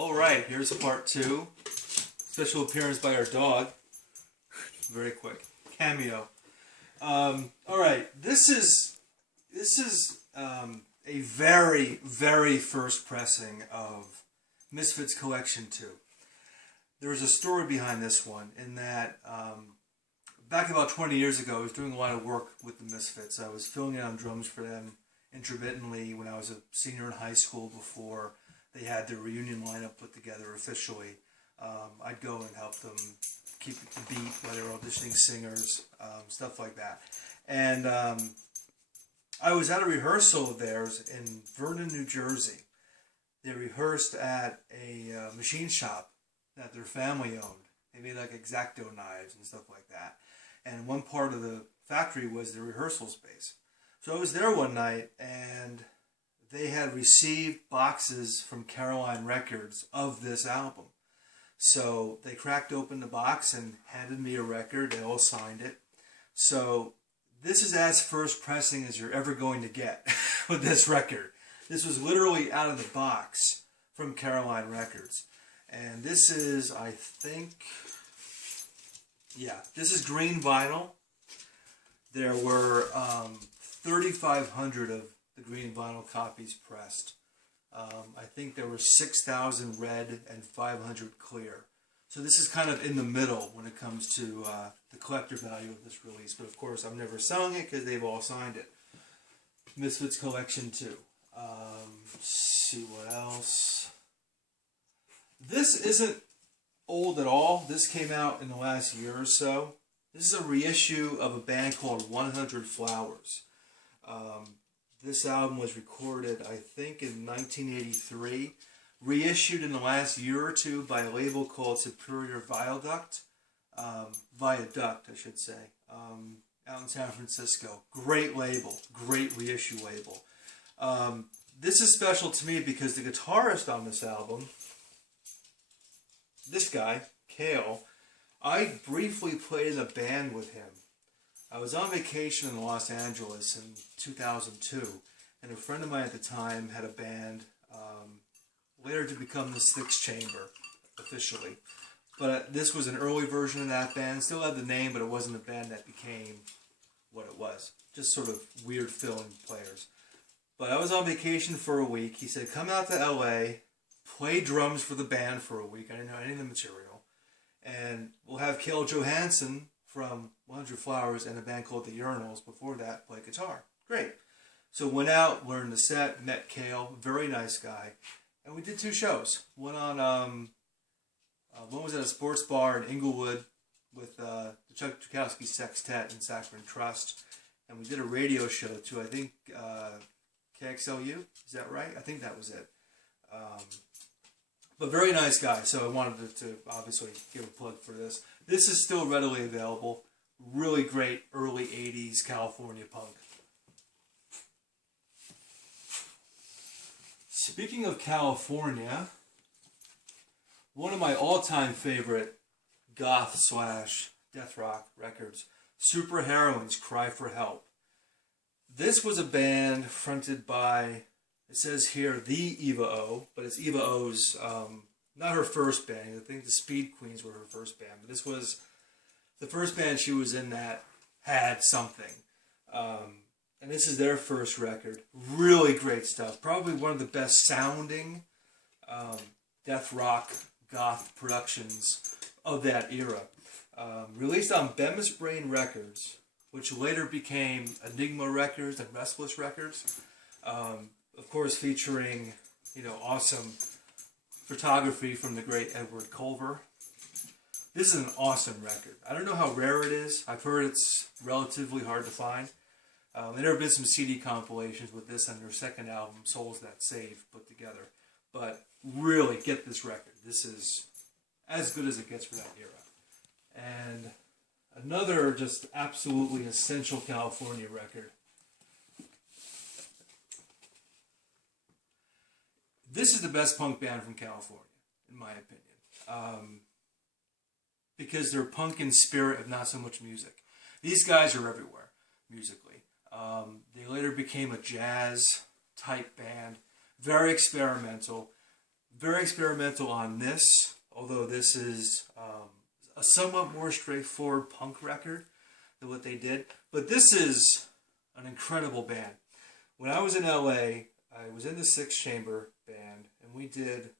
Alright, here's part 2. Special appearance by our dog. Very quick. Cameo. Alright, this is a very, very first pressing of Misfits Collection 2. There's a story behind this one in that back about 20 years ago I was doing a lot of work with the Misfits. I was filling in on drums for them intermittently when I was a senior in high school before they had their reunion lineup put together officially. I'd go and help them keep the beat while they were auditioning singers, stuff like that. And I was at a rehearsal of theirs in Vernon, New Jersey. They rehearsed at a machine shop that their family owned. They made like X-Acto knives and stuff like that. And one part of the factory was the rehearsal space. So I was there one night and they had received boxes from Caroline Records of this album. So they cracked open the box and handed me a record. They all signed it. So this is as first pressing as you're ever going to get with this record. This was literally out of the box from Caroline Records. And this is, I think, yeah, this is green vinyl. There were 3,500 of the green vinyl copies pressed. I think there were 6,000 red and 500 clear. So this is kind of in the middle when it comes to the collector value of this release. But of course, I'm never selling it because they've all signed it. Misfits Collection 2. See what else. This isn't old at all. This came out in the last year or so. This is a reissue of a band called 100 Flowers. This album was recorded, I think, in 1983. Reissued in the last year or two by a label called Superior Viaduct. Viaduct, I should say. Out in San Francisco. Great label. Great reissue label. This is special to me because the guitarist on this album, this guy, Cale, I briefly played in a band with him. I was on vacation in Los Angeles in 2002, and a friend of mine at the time had a band, later to become the Sixth Chamber, officially. But this was an early version of that band. Still had the name, but it wasn't a band that became what it was. Just sort of weird fill-in players. But I was on vacation for a week. He said, come out to LA, play drums for the band for a week. I didn't know any of the material. And we'll have Cale Johansson from 100 Flowers and a band called The Urinals before that play guitar. Great. So went out, learned the set, met Cale, very nice guy. And we did 2 shows. One on, one was at a sports bar in Inglewood with the Chuck Chukowski Sextet and Saccharine Trust. And we did a radio show too, I think KXLU, is that right? I think that was it. But very nice guy, so I wanted to obviously give a plug for this. This is still readily available. Really great early 80s California punk. Speaking of California, one of my all-time favorite goth/death rock records, Super Heroines' Cry for Help. This was a band fronted by, it says here, the Eva O, but it's Eva O's, not her first band. I think the Speed Queens were her first band, but this was the first band she was in that had something. And this is their first record. Really great stuff. Probably one of the best sounding death rock goth productions of that era. Released on Bemis Brain Records, which later became Enigma Records and Restless Records. Of course, featuring, awesome photography from the great Edward Culver. This is an awesome record. I don't know how rare it is. I've heard it's relatively hard to find. There have been some CD compilations with this and their second album, Souls That Save, put together. But really, get this record. This is as good as it gets for that era. And another just absolutely essential California record. This is the best punk band from California, in my opinion. Because they're punk in spirit, if not so much music. These guys are everywhere, musically. They later became a jazz-type band. Very experimental. Very experimental on this, although this is a somewhat more straightforward punk record than what they did. But this is an incredible band. When I was in LA, I was in the Six Chamber band, and we did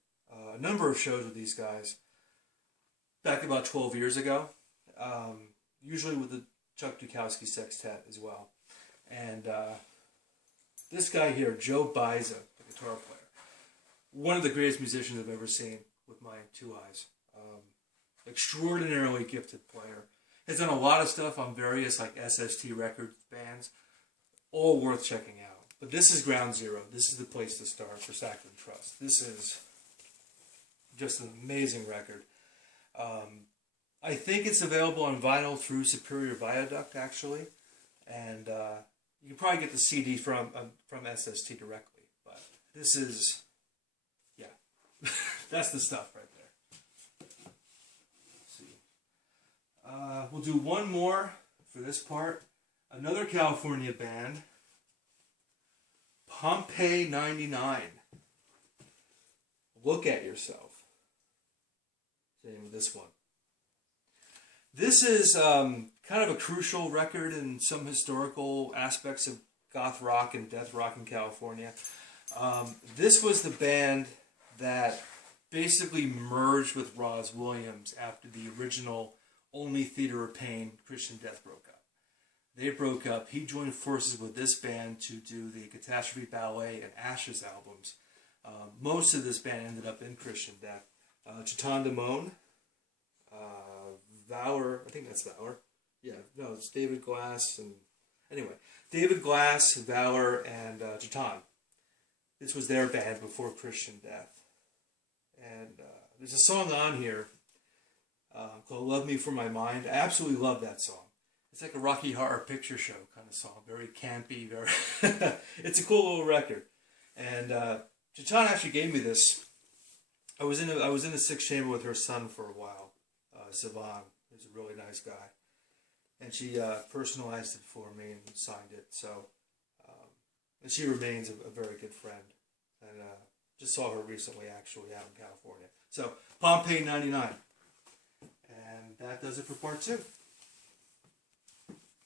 a number of shows with these guys back about 12 years ago, usually with the Chuck Dukowski Sextet as well. And this guy here, Joe Paese, the guitar player, one of the greatest musicians I've ever seen with my two eyes. Extraordinarily gifted player. Has done a lot of stuff on various like SST record bands, all worth checking out. But this is ground zero. This is the place to start for Saccharine Trust. This is just an amazing record. I think it's available on vinyl through Superior Viaduct, actually, and you can probably get the CD from SST directly. But this is, yeah, that's the stuff right there. Let's see, we'll do one more for this part. Another California band, Paese 99. Look at yourself. Same with this one. This is kind of a crucial record in some historical aspects of goth rock and death rock in California. This was the band that basically merged with Roz Williams after the original Only Theater of Pain Christian Death broke up. They broke up. He joined forces with this band to do the Catastrophe Ballet and Ashes albums. Most of this band ended up in Christian Death. Chetan Damone, Valor, I think that's Valor. Yeah, no, it's David Glass and anyway, David Glass, Valor, and Chetan. This was their band before Christian Death. And there's a song on here called "Love Me for My Mind." I absolutely love that song. It's like a Rocky Horror Picture Show kind of song, very campy, very. It's a cool little record. And Chetan actually gave me this. I was in the Six Chamber with her son for a while, Sivan. He's a really nice guy, and she personalized it for me and signed it. So, and she remains a very good friend, and just saw her recently actually out in California. So, Paese 99, and that does it for part 2.